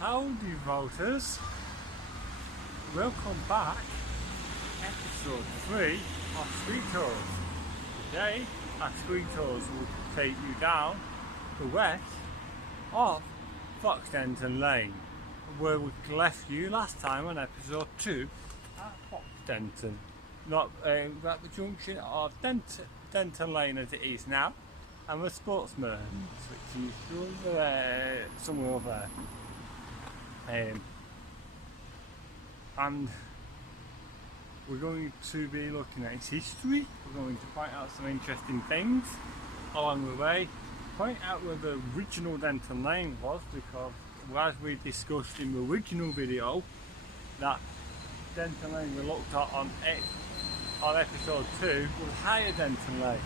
Howdy voters, welcome back, episode 3 of Street Tours. Today our Street Tours will take you down the west of Foxdenton Lane, where we left you last time on episode 2 at Foxdenton, not at the junction of Denton Lane as it is now, and the Sportsmans, which is somewhere over there. And we're going to be looking at its history. We're going to point out some interesting things along the way, point out where the original Denton Lane was, because as we discussed in the original video, that Denton Lane we looked at on episode 2 was higher Denton Lane,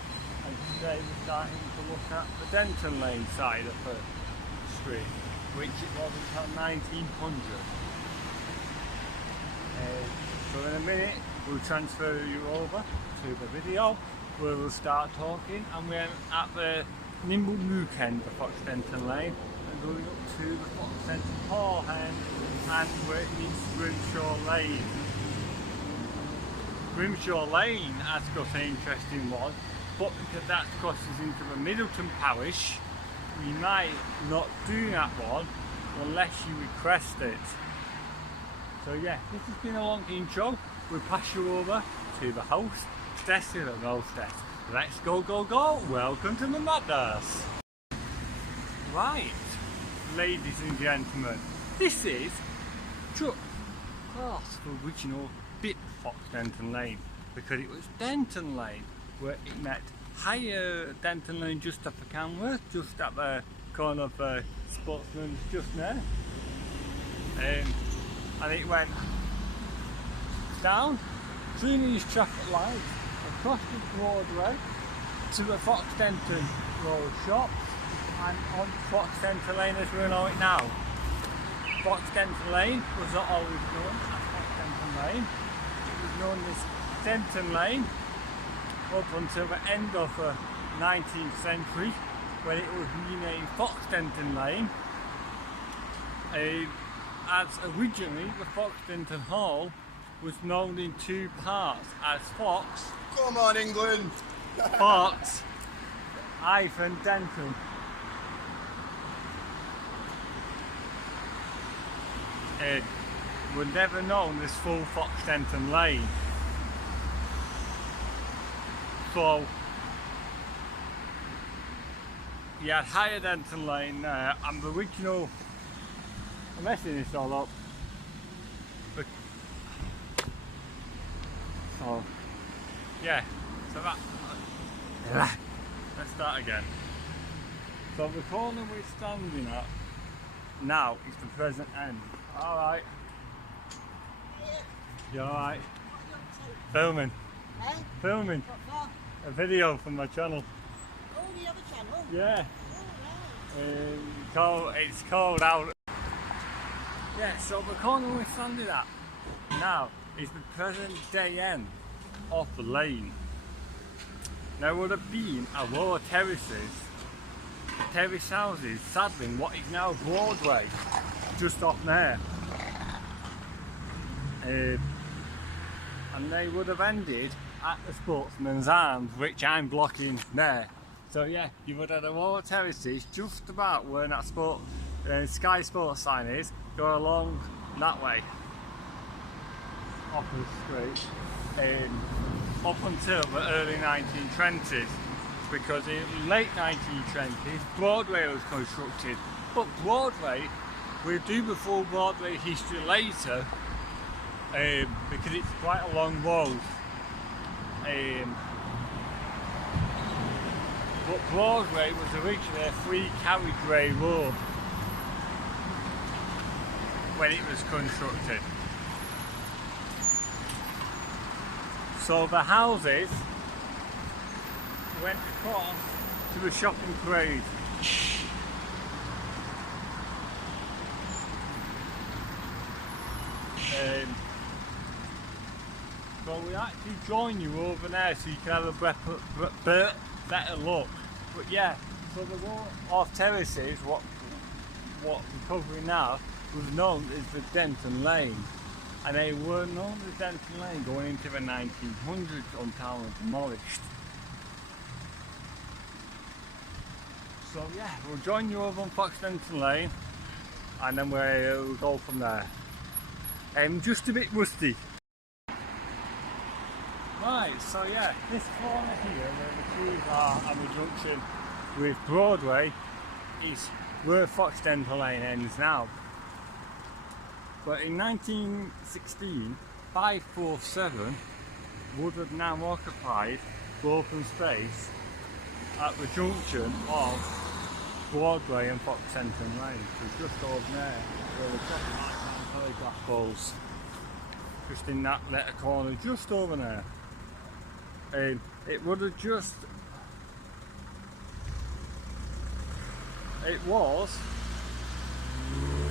and today we're starting to look at the Denton Lane side of the street, which it was until 1900. So in a minute we'll transfer you over to the video where we'll start talking, and we're at the nimble nook end of Foxdenton Lane and going up to the Denton Hall and where it meets Grimshaw Lane. Grimshaw Lane has got an interesting one, but because that crosses into the Middleton parish, we might not do that one unless you request it. So yeah, this has been a long intro. We'll pass you over to the hostess to the hostess. Let's go, go, go! Welcome to the madness! Right, ladies and gentlemen, this is the original bit of Foxdenton Lane, because it was Denton Lane where it met higher Denton Lane just off the Canworth, just at the corner of Sportsmans just there, and it went down through these traffic lights, across the Broadway to the Foxdenton Road shops, and on Foxdenton Lane as we know it now. Foxdenton Lane was not always known as Foxdenton Lane, it was known as Denton Lane up until the end of the 19th century, when it was renamed Foxdenton Lane, as originally the Foxdenton Hall was known in two parts as Fox. Come on, England! Fox, hyphen Denton. It was never known as full Foxdenton Lane. So you had higher Denton Lane there, and the original, I'm messing this all up. So yeah, so that, let's start again. So the corner we're standing at now is the present end. Alright. You alright? Filming. Eh? Filming. What for? A video from my channel. Oh, the other channel? Yeah. Oh, right. It's called out. Yeah, so the corner we're standing at now is the present day end of the lane. There would have been a row of terraces, terrace houses saddling what is now Broadway, just off there. And they would have ended at the Sportsman's Arms, which I'm blocking there. So yeah, you would have the row of terraces just about where that Sky Sports sign is, go along that way, off the street, up until the early 1920s, because in late 1920s Broadway was constructed, but Broadway, we'll do the full Broadway history later, because it's quite a long road. But Broadway was originally a free carriageway road when it was constructed. So the houses went across to the shopping parade. So we actually join you over there so you can have a better look. But yeah, so the row of terraces, what we're covering now, was known as the Denton Lane, and they were known as Denton Lane going into the 1900s until they were demolished. So yeah, we'll join you over on Foxdenton Lane, and then we'll go from there. Just a bit rusty. Right, so yeah, this corner here where the trees are and the junction with Broadway is where Foxdenton Lane ends now. But in 1916, 547 would have now occupied the open space at the junction of Broadway and Foxdenton Lane. So just over there where the traffic lights and telegraph poles. Just in that little corner, just over there. It would have just... It was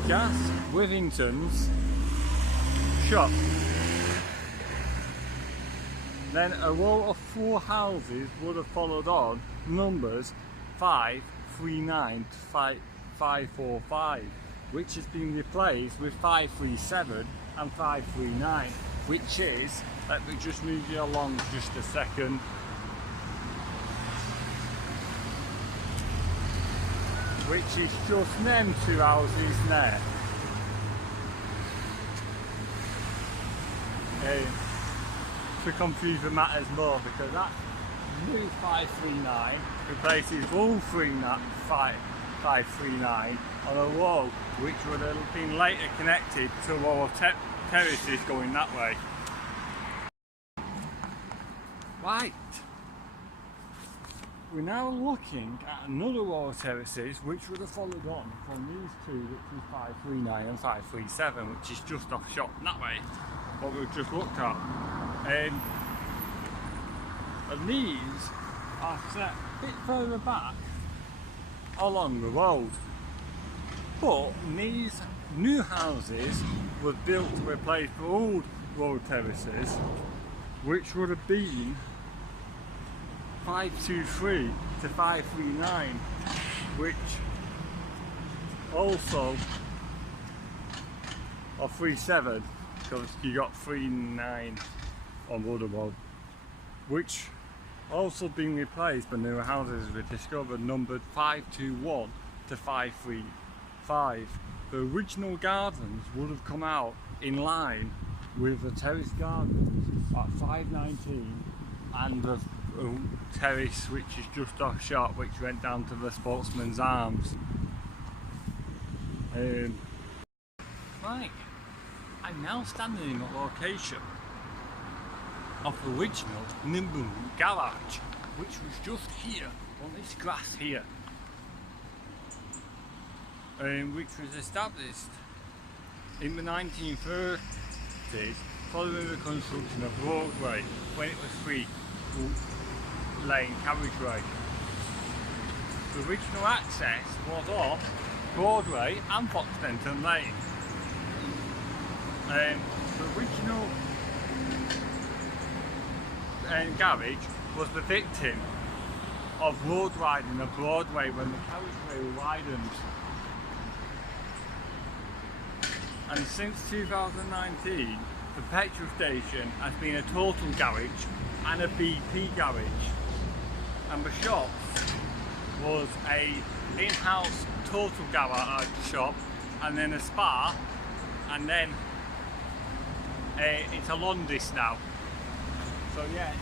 Gas Withington's shop. Then a row of 4 houses would have followed on, numbers 539 to 545, which has been replaced with 537 and 539, which is, let me just move you along just a second. Which is just them 2 houses there. To confuse the matters more, because that new 539 replaces 539 on a row which would have been later connected to a row of terraces going that way. Right. We're now looking at another row of terraces which would have followed on from these two, which is 539 and 537, which is just off shop that way, what we've just looked at. And these are set a bit further back along the road. But these new houses were built to replace the old road terraces, which would have been 523 to 539, which also, or 37, because you got 39 on Woodable, which also been replaced by newer houses we discovered numbered 521 to 535. The original gardens would have come out in line with the terrace gardens at 519 and the terrace which is just off shot, which went down to the Sportsman's Arms. Right, I'm now standing in the location of the original Nimble garage, which was just here on this grass here, which was established in the 1930s following the construction of Broadway when it was free lane carriageway. The original access was off Broadway and Foxdenton Lane. The original garage was the victim of road widening of Broadway when the carriageway widened. And since 2019, the petrol station has been a total garage and a BP garage. And the shop was a in-house total garage shop, and then a spa, and then it's a Londis now. So yeah,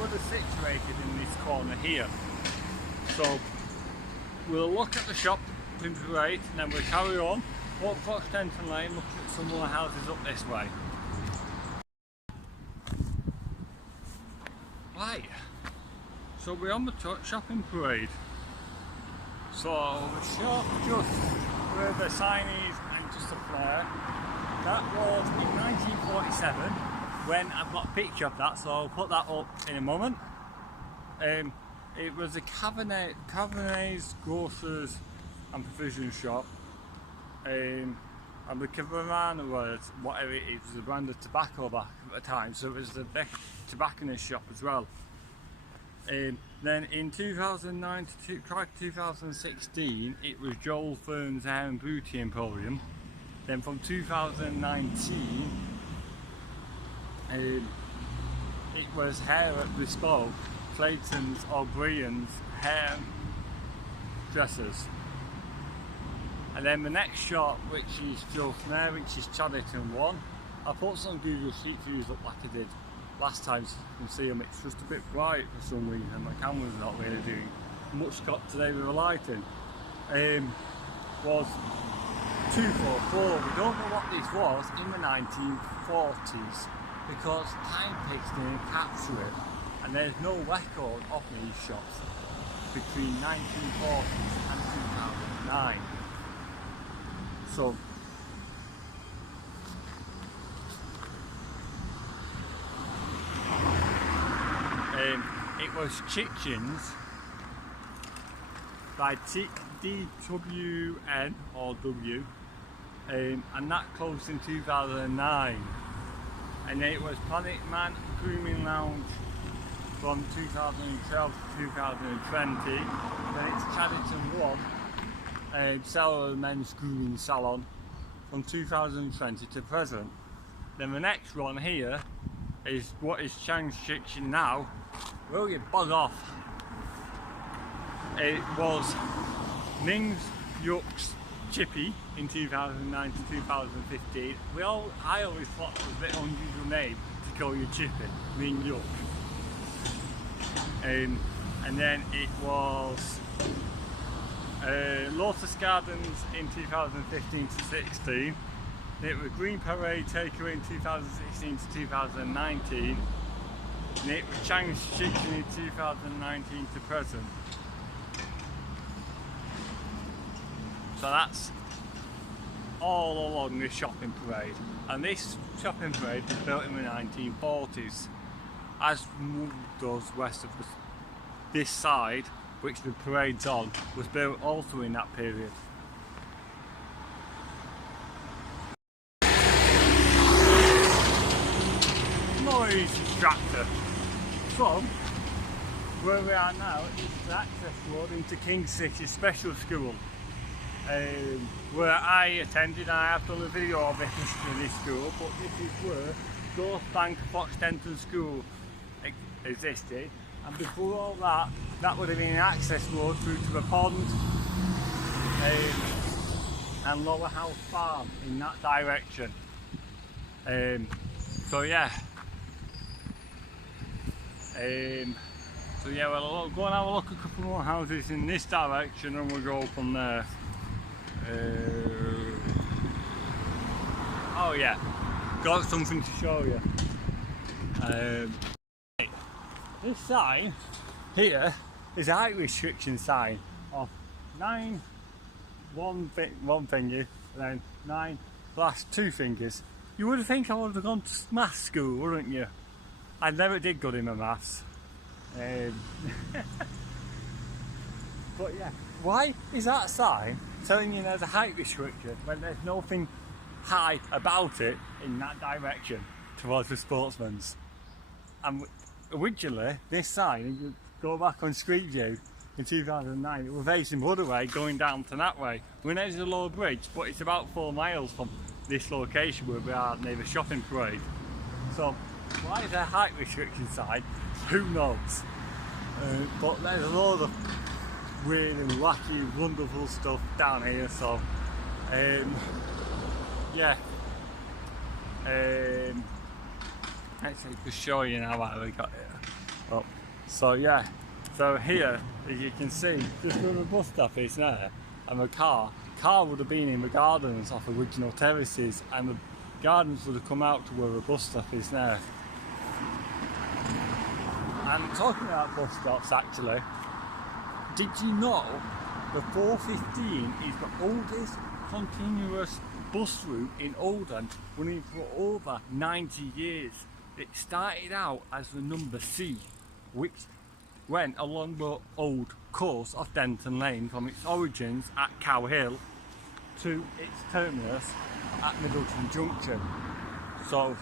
it's situated in this corner here. So we'll look at the shop in Terrace, and then we'll carry on, walk Foxdenton Lane, look at some more houses up this way. Right, so we're on the shopping parade. So the shop just where the sign is and just up there, that was in 1947 when I've got a picture of that, so I'll put that up in a moment. It was a Cavernet's grocers and provision shop, and the Caverna was whatever it was a brand of tobacco back at the time, so it was the best tobacconist shop as well. Then in 2009 to 2016 it was Joel Fern's Hair and Beauty Emporium, Then from 2019, it was hair at bespoke, Clayton's, O'Brien's hair dressers. And then the next shop, which is just there, which is Chadderton 1. I put some Google Street Views up like I did last time, so you can see them. It's just a bit bright for some reason. My camera's not really doing much got today with the lighting. Was 244. We don't know what this was in the 1940s because time picks didn't capture it, and there's no record of these shops between 1940s and 2009. So it was Kitchens by DWN or W, and that closed in 2009. And then it was Planet Man Grooming Lounge from 2012 to 2020. Then it's Chadderton 1, Cellar Men's Grooming Salon from 2020 to present. Then the next one here is what is Chang's Kitchen now. Will you bug off? It was Ming's Yuck's Chippy in 2009 to 2015. I always thought it was a bit unusual name to call you Chippy, Ming Yuck. And then it was Lotus Gardens in 2015 to 16. It was Green Parade Takeaway in 2016 to 2019. And it was Chang's Kitchen in 2019 to present. So that's all along this shopping parade. And this shopping parade was built in the 1940s. As does west of this side, which the parade's on, was built also in that period. Noise distractor. So, where we are now is the access road into King City Special School, where I attended. I have done a video of the history of this school, but this is where North Bank Foxdenton School existed, and before all that, that would have been an access road through to the pond and Lower House Farm in that direction. So yeah. We'll go and have a look at a couple more houses in this direction and we'll go from there. Oh yeah, got something to show you. This sign here is a height restriction sign of 9 one finger and then 9 plus 2 fingers. You would think I would have gone to maths school, wouldn't you? I never did good in my maths. But yeah, why is that sign telling you there's a height restriction when there's nothing high about it in that direction towards the Sportsmans? And originally, this sign, if you go back on Street View in 2009, it was facing the other way, going down to that way. We're near the lower bridge, but it's about 4 miles from this location where we are near the shopping parade. So, why is there a height restriction sign? Who knows? But there's a lot of weird and wacky, wonderful stuff down here. So, yeah. Actually, just show you now what we got here. Oh, so yeah. So here, as you can see, just where the bus stop is there, and the car would have been in the gardens off original Terraces, and the gardens would have come out to where the bus stop is there. And talking about bus stops, actually, did you know the 415 is the oldest continuous bus route in Oldham, running for over 90 years? It started out as the number C, which went along the old course of Denton Lane from its origins at Cow Hill to its terminus at Middleton Junction. So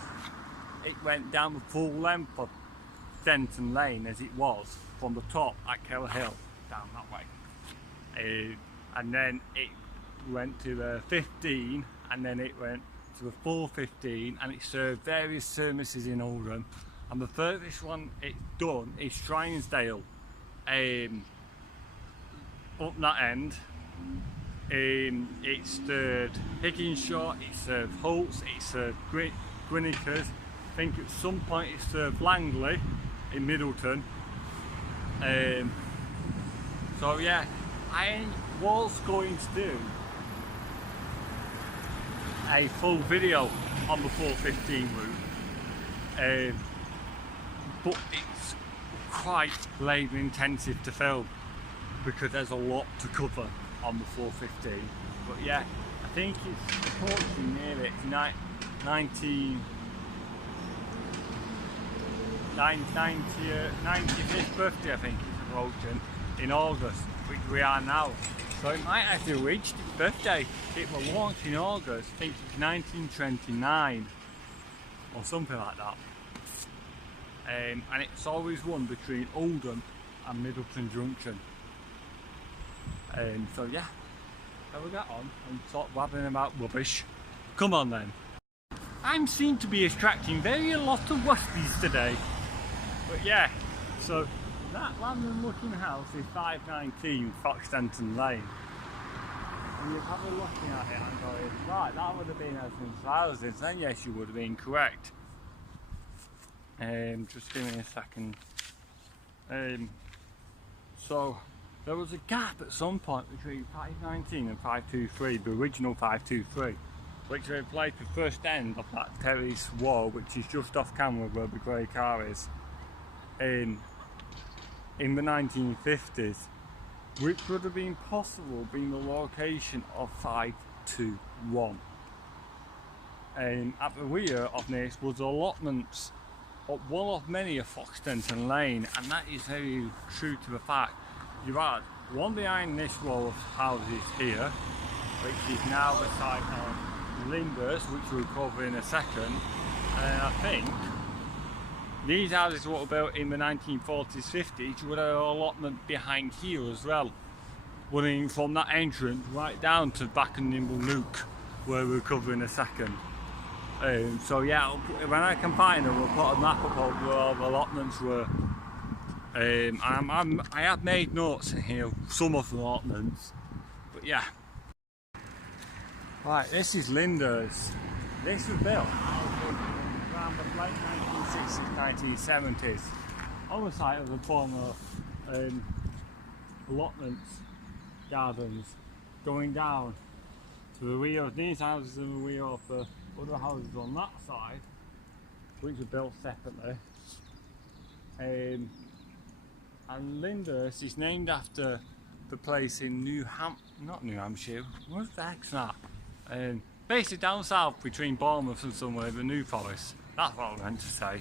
it went down the full length of Denton Lane as it was from the top at Cow Hill down that way. And then it went to 15 and then it went to a 415, and it served various services in Oldham. And the furthest one it's done is Strongsdale, up that end. It served Higginshaw, it served Holt's, it served Gwinnekers. I think at some point it served Langley in Middleton. So yeah, I was going to do a full video on the 415 route, but it's quite labour intensive to film because there's a lot to cover on the 415. But yeah, I think it's approaching nearly its 95th birthday, I think it's approaching in August, which we are now. So it might actually reach its birthday. It will launch in August, I think it's 1929 or something like that. And it's always run between Oldham and Middleton Junction. So yeah, so we got on and start wabbling about rubbish. Come on then. I'm seen to be attracting a lot of Westies today. But yeah, so that random looking house is 519 Foxdenton Lane. And you're probably looking at it and going, right, that would have been Esmond's houses, then yes, you would have been correct. Just give me a second. So there was a gap at some point between 519 and 523, the original 523, which replaced the first end of that terrace wall, which is just off camera where the grey car is, in the 1950s, which would have been possible being the location of 521. At the rear of this was allotments, but one of many of Foxdenton Lane, and that is very true to the fact. You had one behind this row of houses here, which is now the site of Lindens, which we'll cover in a second. And I think these houses were built in the 1940s, 50s, with an allotment behind here as well, running from that entrance right down to back and Nimble Nook, where we'll cover in a second. So yeah, when I can find them, we'll put a map up of where all the allotments were. I have made notes in here, some of the allotments, but yeah. Right, this is Lindens. This was built around the late 1960s, 1970s, on the site of the former allotments, gardens, going down to the rear of these houses and the rear of the other houses on that side, which were built separately. And Lindens is named after the place in not New Hampshire, where's the heck's that? Basically down south between Bournemouth and somewhere, the New Forest. That's what I meant to say.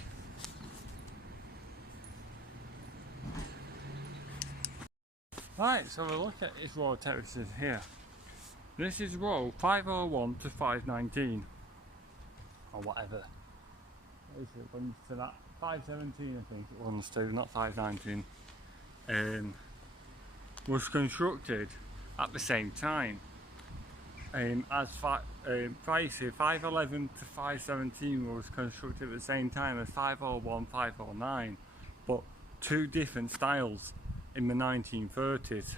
Right, so we'll look at this row of terraces here. This is row 501 to 519, or whatever. It runs to that 517, I think it runs to, not 519. Was constructed at the same time. As 511 to 517 was constructed at the same time as 501, 509, but two different styles in the 1930s.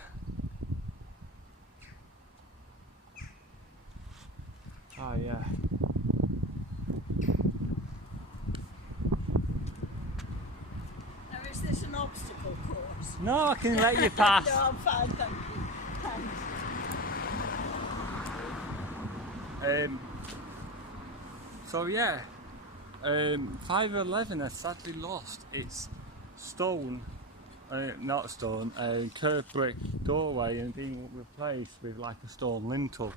Oh yeah. Now is this an obstacle course? No, I can let you pass. No, I'm fine, thank you. Thanks. So yeah, 511 has sadly lost its stone, not stone, curved brick doorway and being replaced with like a stone lintel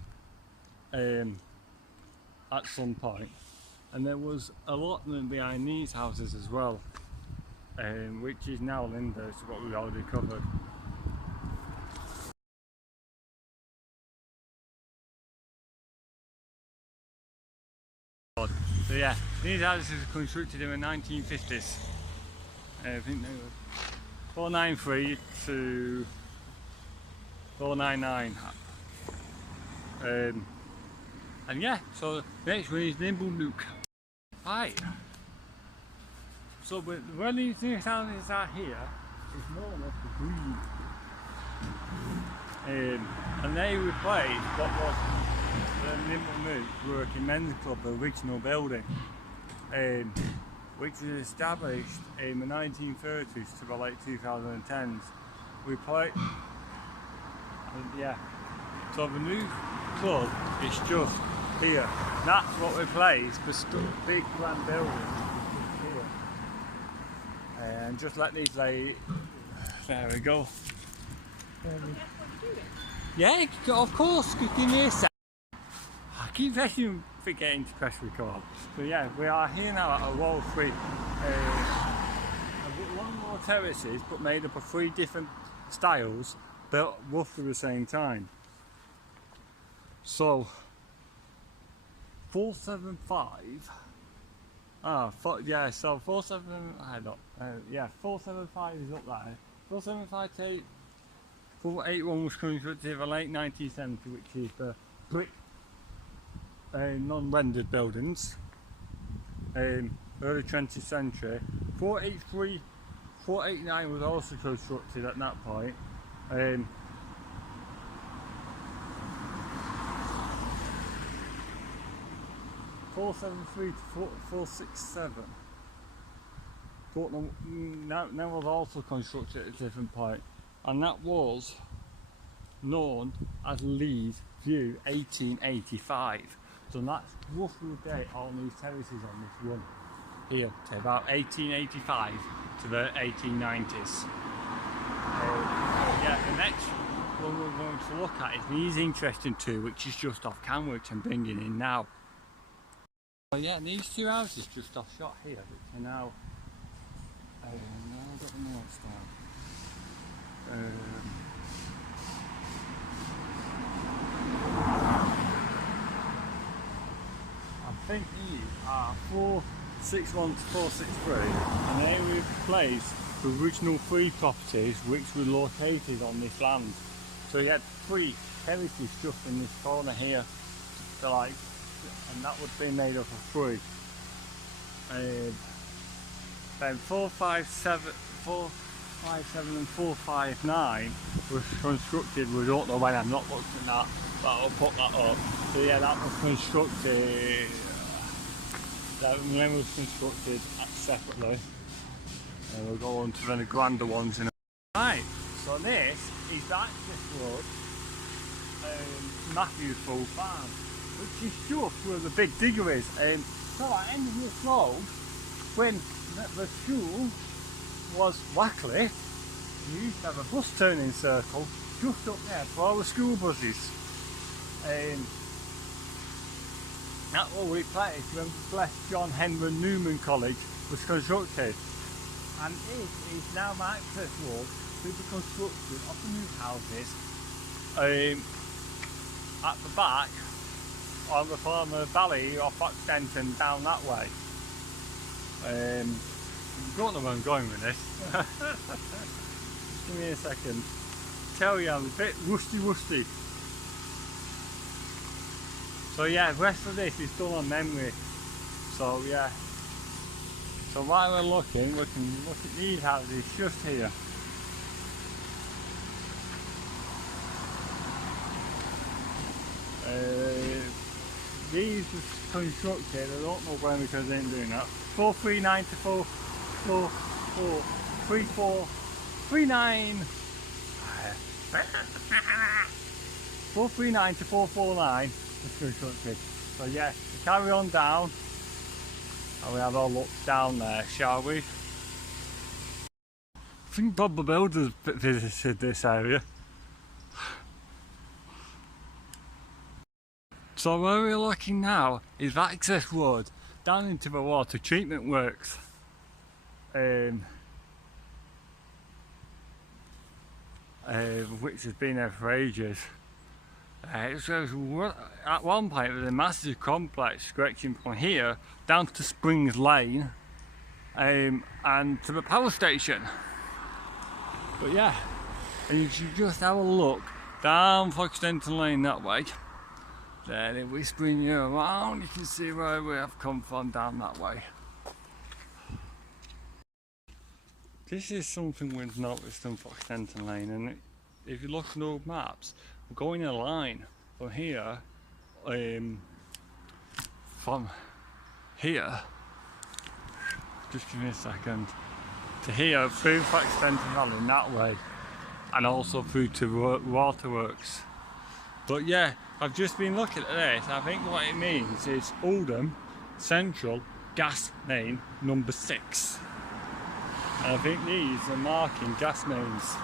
at some point. And there was allotment behind these houses as well, which is now Lindens, what we already covered. So yeah, these houses were constructed in the 1950s. I think they were 493 to 499. And yeah, so the next one is Nimble Luke. Hi. So where these new houses are here is more or less the green. And they replaced what was the Nimble Luke Working Men's Club, the original building, which was established in the 1930s to the late 2010s. Yeah, so the new club is just here. That's what replaced the big grand building here. And just let these lay. There we go. Yeah, of course. Give me a sec. I keep forgetting to press record. So yeah, we are here now at a Wall Street. One more terraces, but made up of 3 different styles, built roughly the same time. So 475. So 475 is up there. 475 to 481 was constructed in the late 1970s, which is the brick non-rendered buildings. Early 20th century. 489 was also constructed at that point. 473 to 467. That was also constructed at a different point, and that was known as Lee's View 1885. So that's roughly the date all these terraces on this one here, to about 1885 to the 1890s. Yeah, the next one we're going to look at is these interesting 2, which is just off camera, which I'm bringing in now. So yeah, these 2 houses just off shot here, which are now, now I've got the notes down. I think these are 461 to 463, and they replaced the original 3 properties which were located on this land. So you had 3 terraces just in this corner here, and that would be made up of 3. Then 457 and 459 was constructed. We don't know when. I'm not looking at that, but I'll put that up. So yeah, that was constructed. That one was constructed separately. And we'll go on to the grander ones in a right. So this is the access road, Matthew's Full Farm, which is just where the big digger is. So at the end of this road, when the school was Wackley, we used to have a bus turning circle just up there for all the school buses. That will replace when Blessed John Henry Newman College was constructed. And it is now the access road to the construction of the new houses at the back on the former valley of Foxdenton down that way. I don't know where I'm going with this. Just give me a second. Tell you I'm a bit rusty. So yeah, the rest of this is done on memory. So yeah. So while we're looking, we can look at these houses just here. These were constructed, I don't know when because they ain't doing that. 439 to 439 to 449 was constructed. So yeah, we carry on down and we have a look down there, shall we? I think Bob the Builder's visited this area. So where we're looking now is the access road down into the water treatment works. Which has been there for ages. So at one point there was a massive complex stretching from here down to Springs Lane and to the power station. But yeah, and you should just have a look down Foxdenton Lane that way. Then if we spin you around, you can see where we have come from down that way. This is something we've noticed on Foxdenton Lane, and if you look at old maps, we're going a line from here, just give me a second, to here through Foxdenton Valley that way, and also through to Waterworks. But yeah, I've just been looking at this. I think what it means is Oldham Central Gas Main number 6. And I think these are marking gas mains.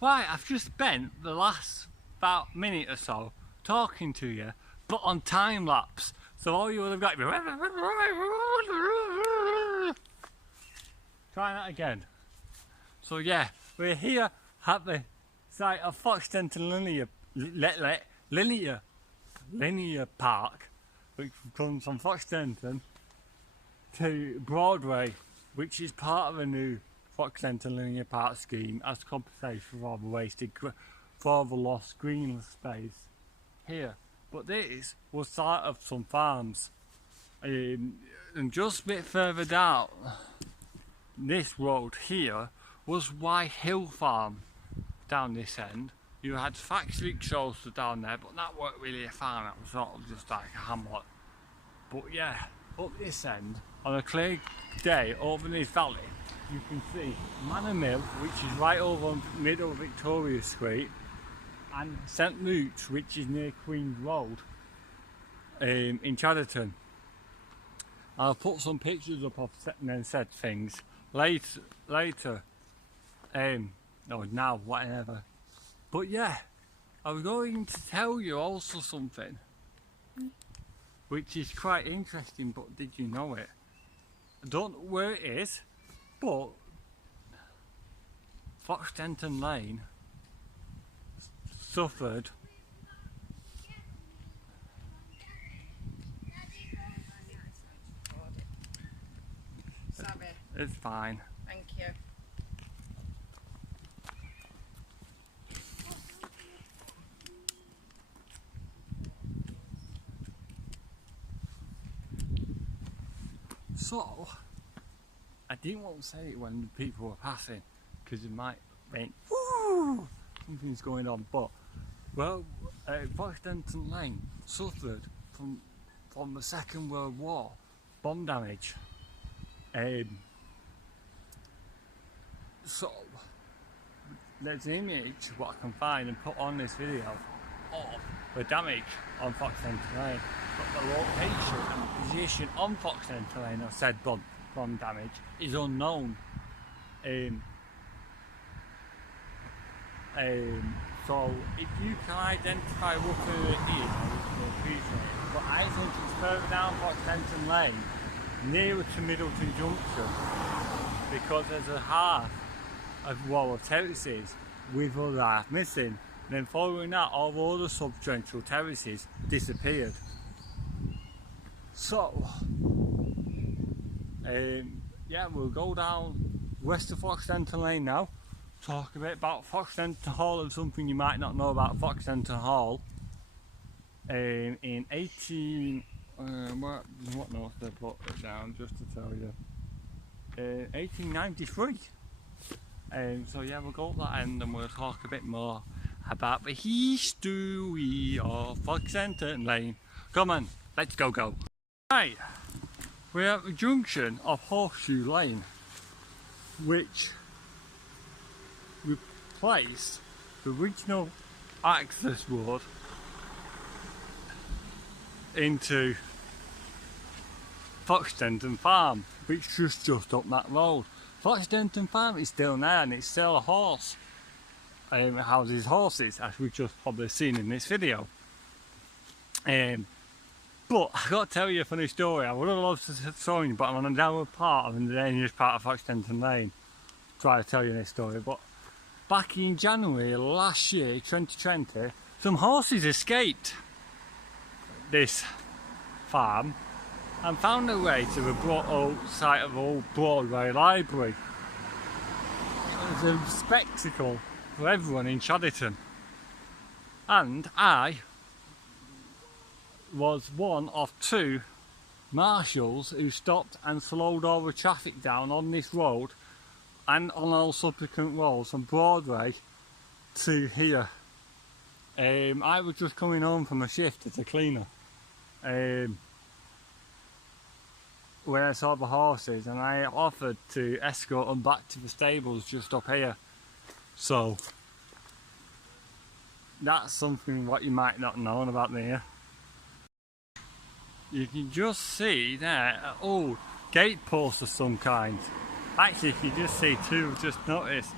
Right, I've just spent the last about minute or so talking to you, but on time lapse. So all you would have got. Try that again. So yeah, we're here at the site of Foxdenton Linear Park, which comes from Foxdenton to Broadway, which is part of a new Foxdenton Linear Park scheme as compensation for the lost green space here. But this was site of some farms, and just a bit further down this road here was Wye Hill Farm. Down this end you had factory shelter down there, but that weren't really a farm, that was sort of just like a hamlet. But yeah, up this end on a clear day over this valley you can see Manor Mill, which is right over middle Victoria Street, and St Luke's, which is near Queen's Road in Chadderton. I'll put some pictures up of said things later, or now, whatever. But yeah, I was going to tell you also something which is quite interesting, but did you know it? I don't know where it is, but Foxdenton Lane suffered Sorry. It's fine. Thank you. So, I didn't want to say it when people were passing, because it might think, woo, something's going on, but, well, Foxdenton Lane suffered from the Second World War bomb damage. So, there's an image what I can find and put on this video of the damage on Foxdenton Lane, but the location and the position on Foxdenton Lane of said bomb damage is unknown. So if you can identify what it is, I would appreciate it. But I think it's further down Foxdenton Lane, nearer to Middleton Junction, because there's a half of wall of terraces with other half missing. And then following that, all the other substantial terraces disappeared. So, yeah, we'll go down west of Foxdenton Lane now, talk a bit about Foxdenton Hall and something you might not know about Foxdenton Hall. In what notes they put it down just to tell you, 1893. So yeah, we'll go to that end and we'll talk a bit more about the history of Foxdenton Lane. Come on, let's go. Right, we're at the junction of Horseshoe Lane, which replaced the original access road into Foxdenton Farm, which is just up that road. Foxdenton Farm is still there and it's still a horse. It houses horses, as we've just probably seen in this video. But I got to tell you a funny story. I would have loved to show you, but I'm on a downward part of the dangerous part of Foxdenton Lane. Try to tell you this story, but back in January last year, 2020, some horses escaped this farm and found their way to the site of old Broadway Library. It was a spectacle for everyone in Chadderton, and I was one of two marshals who stopped and slowed all the traffic down on this road and on all subsequent roads from Broadway to here. I was just coming home from a shift as a cleaner when I saw the horses, and I offered to escort them back to the stables just up here. So that's something what you might not know about there. You can just see there an old gate post of some kind. Actually, you can just see two, just noticed.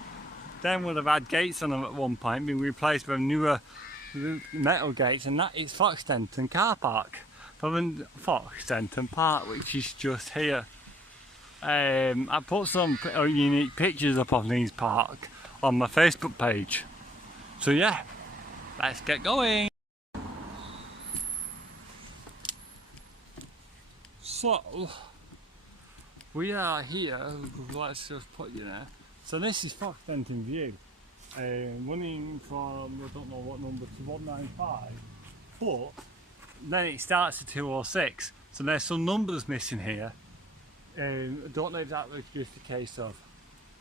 Them would have had gates on them at one point, been replaced with newer metal gates, and that is Foxdenton car park. From Foxdenton Park, which is just here. I put some unique pictures up of these park on my Facebook page. So yeah, let's get going. So we are here. Let's just put you there. So this is Foxdenton View, running from I don't know what number to 195, but then it starts at 206. So there's some numbers missing here. I don't know if that was just a case of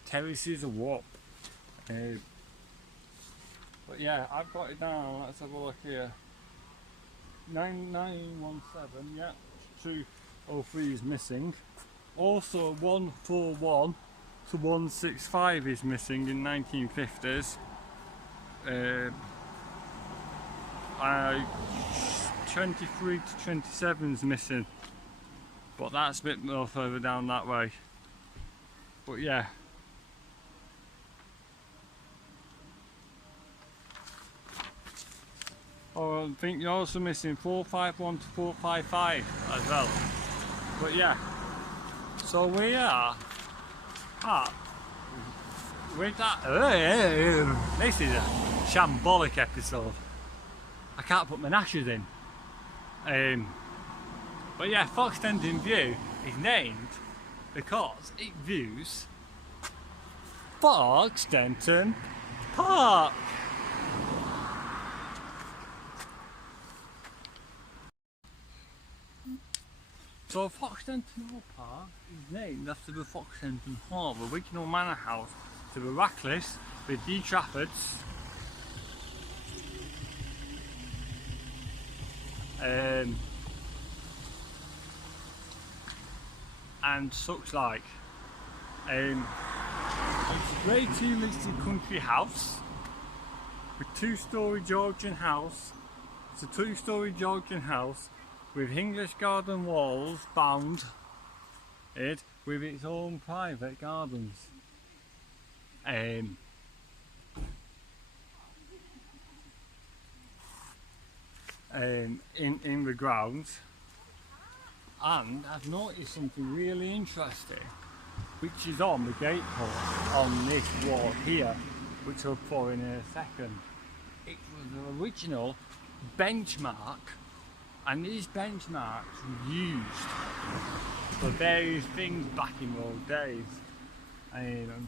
Terraces or what. But yeah, I've got it down. Let's have a look here. 9917. Yeah, 203 is missing. Also 141 to 165 is missing in 1950s. 23 to 27 is missing, but that's a bit more further down that way. But yeah, oh, I think you're also missing 451 to 455 as well. But yeah, so we are at with that. This is a shambolic episode. I can't put my nashes in. But yeah, Foxdenton View is named because it views Foxdenton Park. So Foxdenton Hall Park is named after the Foxdenton Hall, the original manor house to the Rackless with the Traffords. And such like. It's a Grade 2 listed country house with two-storey Georgian house. It's a two-storey Georgian house with English garden walls bound it with its own private gardens. In the grounds, and I've noticed something really interesting, which is on the gate post on this wall here, which I'll pour in a second. It was the original benchmark, and these benchmarks were used for various things back in those days. And I'm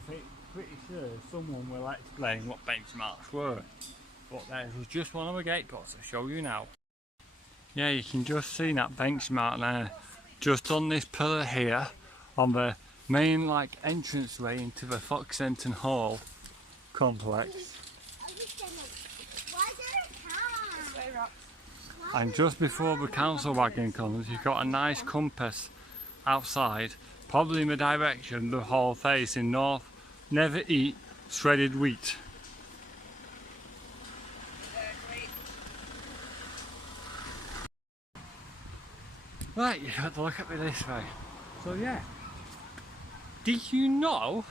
pretty sure someone will explain what benchmarks were. But there was just one of the gate posts. I'll show you now. Yeah, you can just see that benchmark there, just on this pillar here, on the main entranceway into the Foxdenton Hall complex. And just before the council wagon comes, you've got a nice compass outside, probably in the direction the hall facing north. Never eat shredded wheat. Right, you have to look at me this way. So yeah, did you know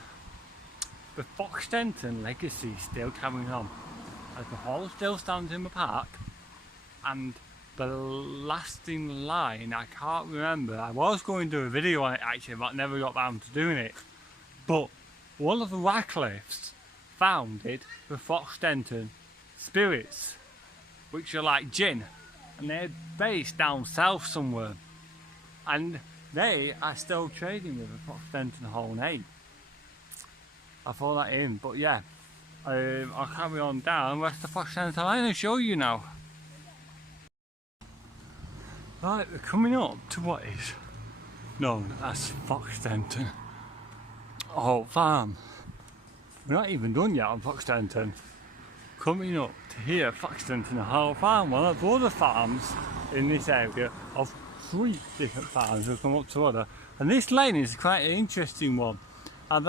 the Foxdenton legacy is still carrying on? As the hall still stands in the park, and the lasting line, I can't remember. I was going to do a video on it actually, but never got round to doing it. But one of the Radcliffes founded the Foxdenton spirits, which are like gin. and they're based down south somewhere, and they are still trading with a Foxdenton Hall name. I thought that in, but yeah, I'll carry on down west of Foxdenton Lane and show you now. Right, we're coming up to what is known as Foxdenton Hall Farm. We're not even done yet on Foxdenton. Coming up to here, Foxdenton Hall Farm, one of the other farms in this area of 3 different farms will come up to other. And this lane is quite an interesting one. And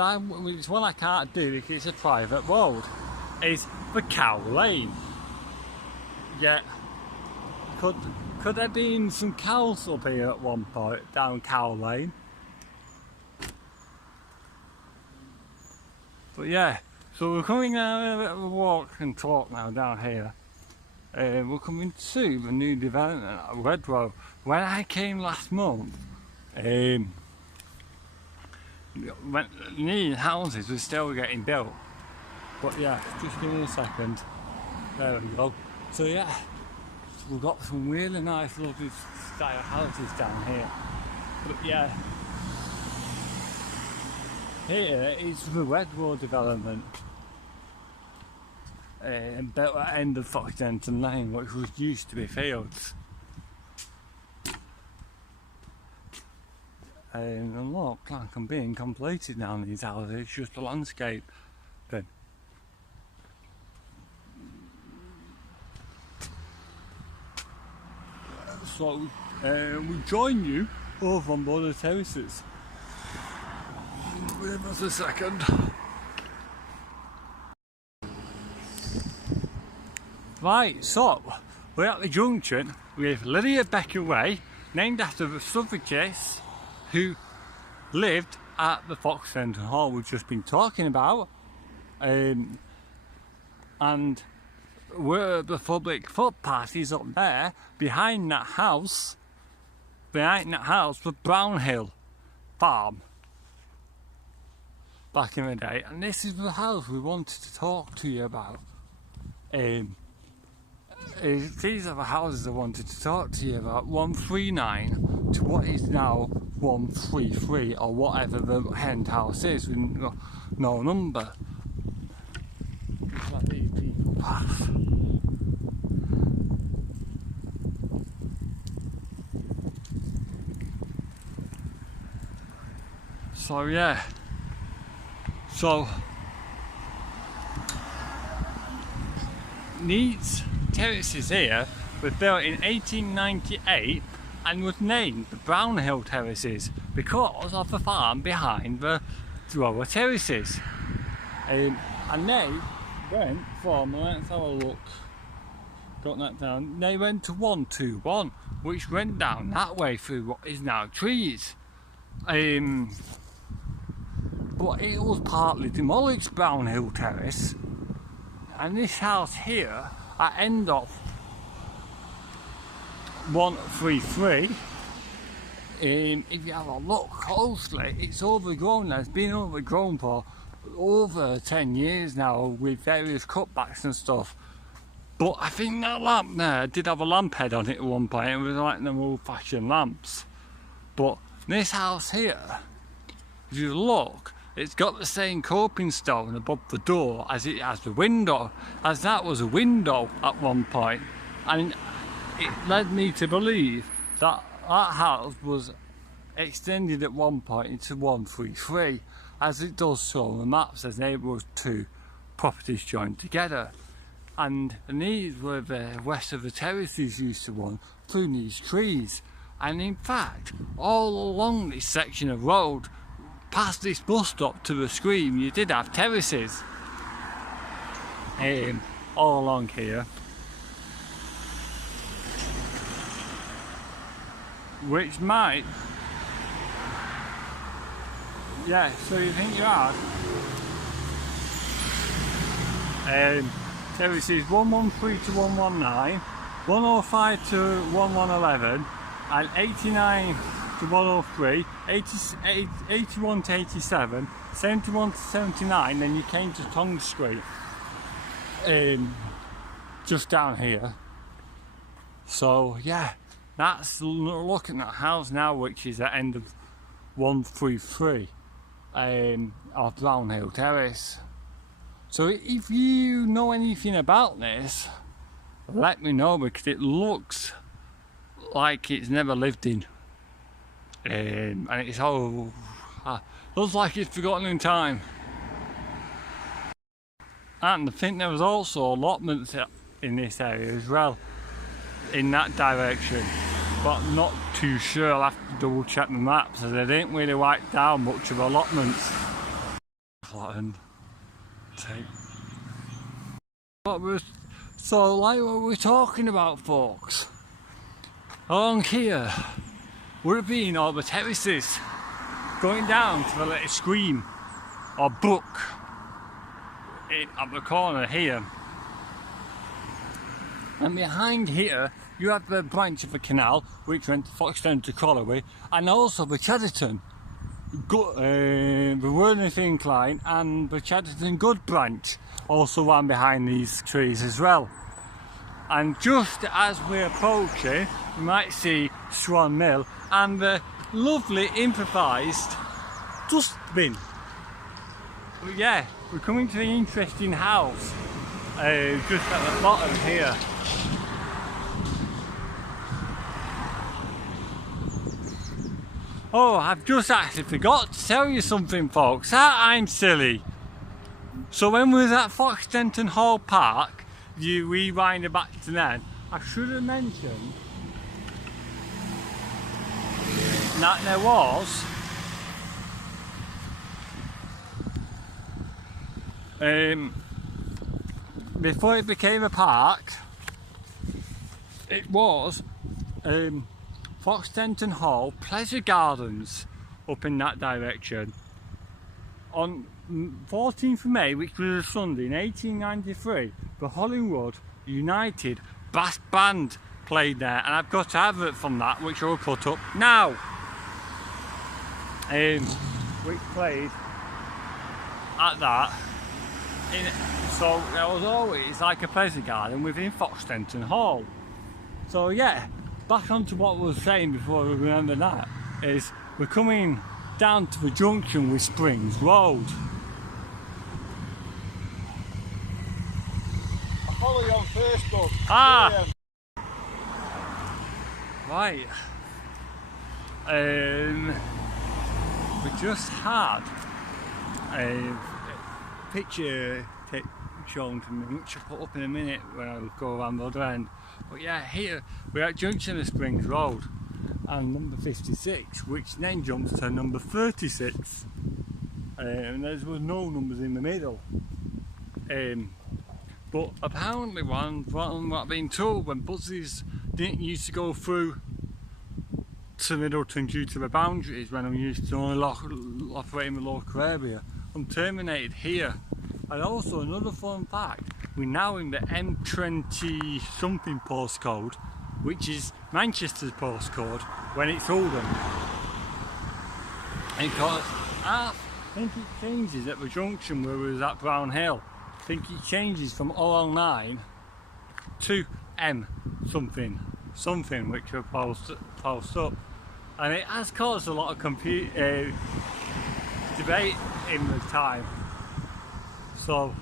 it's one I can't do because it's a private road. It's the Cow Lane. Yeah, could there been some cows up here at one point down Cow Lane? But yeah, so we're coming down a bit of a walk and talk now down here. We're coming to the new development at Redrow. When I came last month, when new houses were still getting built. But yeah, just give me a second. There we go. So yeah, we've got some really nice, lovely style houses down here. But yeah, here is the Redrow development. Built at the end of Foxdenton Lane, which was used to be fields. And look, like I'm being completed now in these houses, it's just a landscape thing. So we'll join you over on board the Terraces. Wait us a second. Right, so we're at the junction with Lydia Becker Way, named after the suffragist who lived at the Foxdenton Hall we've just been talking about, and where the public footpath is up there. Behind that house was Brownhill Farm back in the day, and this is the house we wanted to talk to you about. These are the houses I wanted to talk to you about. 139 to what is now 133, or whatever the end house is with no number. Just let these people pass. So yeah, these terraces here were built in 1898 and was named the Brownhill Terraces because of the farm behind the lower terraces. And they went from, let's have a look, got that down, they went to 121, which went down that way through what is now trees. But it was partly demolished, Brownhill Terrace, and this house here at end of 133, if you have a look closely, it's overgrown. It's been overgrown for over 10 years now with various cutbacks and stuff. But I think that lamp there did have a lamp head on it at one point. It was like them old-fashioned lamps. But this house here, if you look, it's got the same coping stone above the door as it has the window, as that was a window at one point. And it led me to believe that that house was extended at one point into 133, as it does show on the maps as they were 2 properties joined together. And these were the west of the terraces used to run through these trees. And in fact, all along this section of road, past this bus stop to the screen, you did have terraces all along here, which might, yeah, so you think you are terraces 113 to 119, 105 to 1111, and 89 to 103, 81 to 87, 71 to 79, then you came to Tongue Street, just down here. So yeah, that's looking at the house now, which is at end of 133 of Brownhill Terrace. So if you know anything about this, let me know, because it looks like it's never lived in, and it's all looks like it's forgotten in time. And I think there was also allotments in this area as well, in that direction, but I'm not too sure. I'll have to double check the maps, as I didn't really write down much of allotments. So like what we're talking about, folks, along here would have been all the terraces going down to the little stream or brook at the corner here. And behind here you have the branch of the canal which went to Foxdenton to Colloway, and also the Chadderton, the Worthington Incline and the Chadderton Good branch also ran behind these trees as well. And just as we're approaching, you might see Swan Mill and the lovely improvised dustbin. But yeah, we're coming to the interesting house just at the bottom here. Oh, I've just actually forgot to tell you something, folks. I'm silly. So when we was at Foxdenton Hall Park, you rewind it back to then, I should have mentioned that there was before it became a park, it was Foxdenton Hall Pleasure Gardens up in that direction. On 14th of May, which was a Sunday in 1893, the Hollywood United Brass Band played there, and I've got to have it from that, which I'll put up now. Which played at that. So there was always like a pleasure garden within Foxdenton Hall. So yeah, back onto what we were saying before we remember that, is we're coming down to the junction with Springs Road. I follow you on Facebook. Ah! Right. We just had a picture shown to me, which I'll put up in a minute when I go around the other end. But yeah, here we're at junction of Springs Road and number 56, which then jumps to number 36, and there was no numbers in the middle. But apparently what I've been told, when buses didn't used to go through to Middleton due to the boundaries, when I'm used to only operating the local area, I'm terminated here. And also another fun fact, we're now in the M20 something postcode, which is Manchester's postcode when it's Oldham. And because I think it changes at the junction where we was at Brownhill. I think it changes from 009 to M something which will post up. And it has caused a lot of debate in the time. So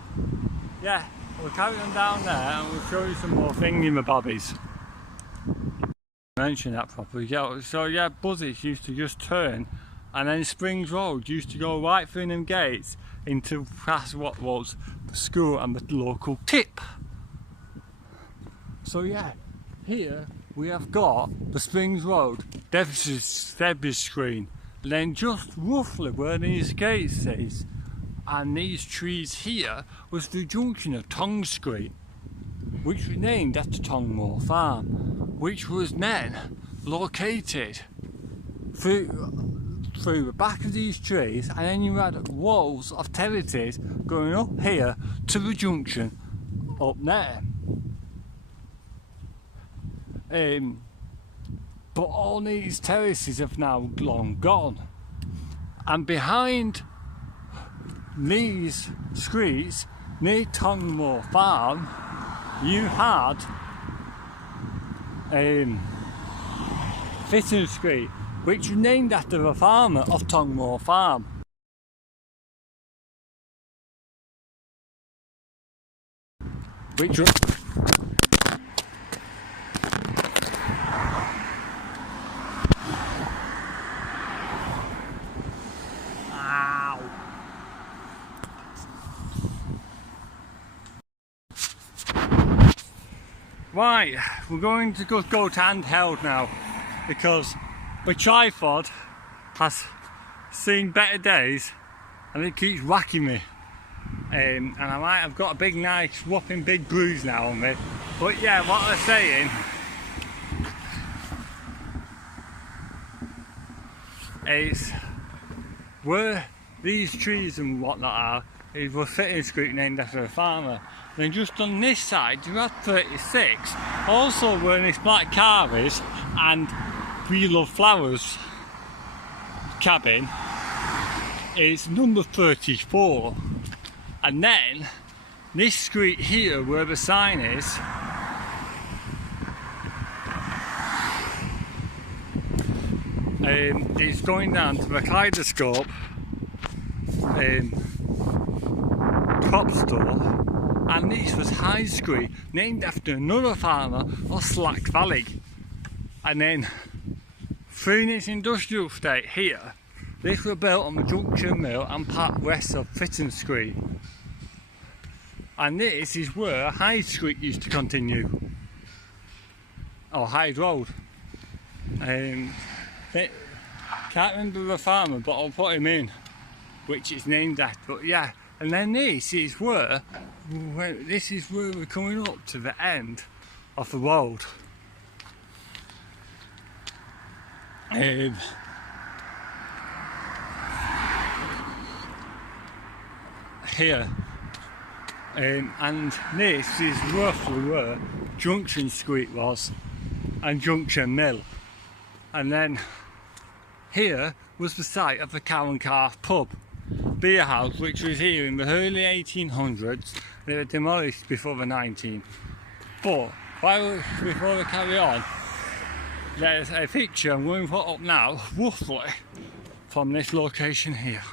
yeah, we'll carry on down there and we'll show you some more thingy-mabobbies. Mention that properly. Yeah, so yeah, buses used to just turn, and then Springs Road used to go right through them gates into past what was the school and the local tip. So yeah, here we have got the Springs Road debris screen, and then just roughly where these gates is, and these trees here was the junction of Tongue Street, which was named after Tongmore Farm, which was then located through the back of these trees, and then you had walls of terraces going up here to the junction up there. But all these terraces have now long gone, and behind these streets near Tongmore Farm you had Fitton Street, which was named after a farmer of Tongmore Farm. Which was right, we're going to go to handheld now because my tripod has seen better days and it keeps whacking me. And I might have got a big nice whopping big bruise now on me. But yeah, what they're saying is where these trees and whatnot are is where Fitton Street named after a farmer. Then just on this side you have 36, also where this black car is, and We Love Flowers cabin is number 34. And then this street here where the sign is going down to the Kaleidoscope crop store, and this was High Street, named after another farmer of Slack Valley. And then through this industrial estate here, this was built on the Junction Mill and part west of Fitton Street. And this is where High Street used to continue, or Hyde Road. Can't remember the farmer, but I'll put him in, which it's named after. But yeah, and then this is where we're coming up to the end of the road. Here. And this is roughly where Junction Street was and Junction Mill. And then here was the site of the Cow and Calf pub, beer house, which was here in the early 1800s. They were demolished before the 19th. But before we carry on, there's a picture I'm going to put up now, roughly from this location here.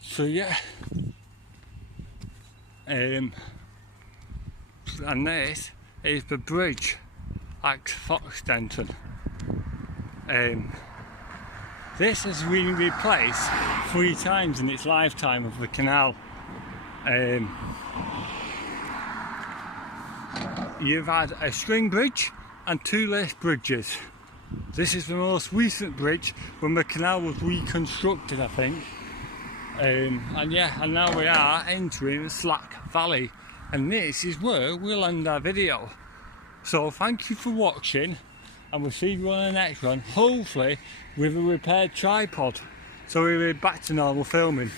So yeah, and this is the bridge at Foxdenton. This has been replaced 3 times in its lifetime of the canal. You've had a string bridge and 2 lace bridges. This is the most recent bridge when the canal was reconstructed, I think. And yeah, and now we are entering Slack Valley, and this is where we'll end our video. So thank you for watching, and we'll see you on the next one, hopefully with a repaired tripod, so we'll be back to normal filming.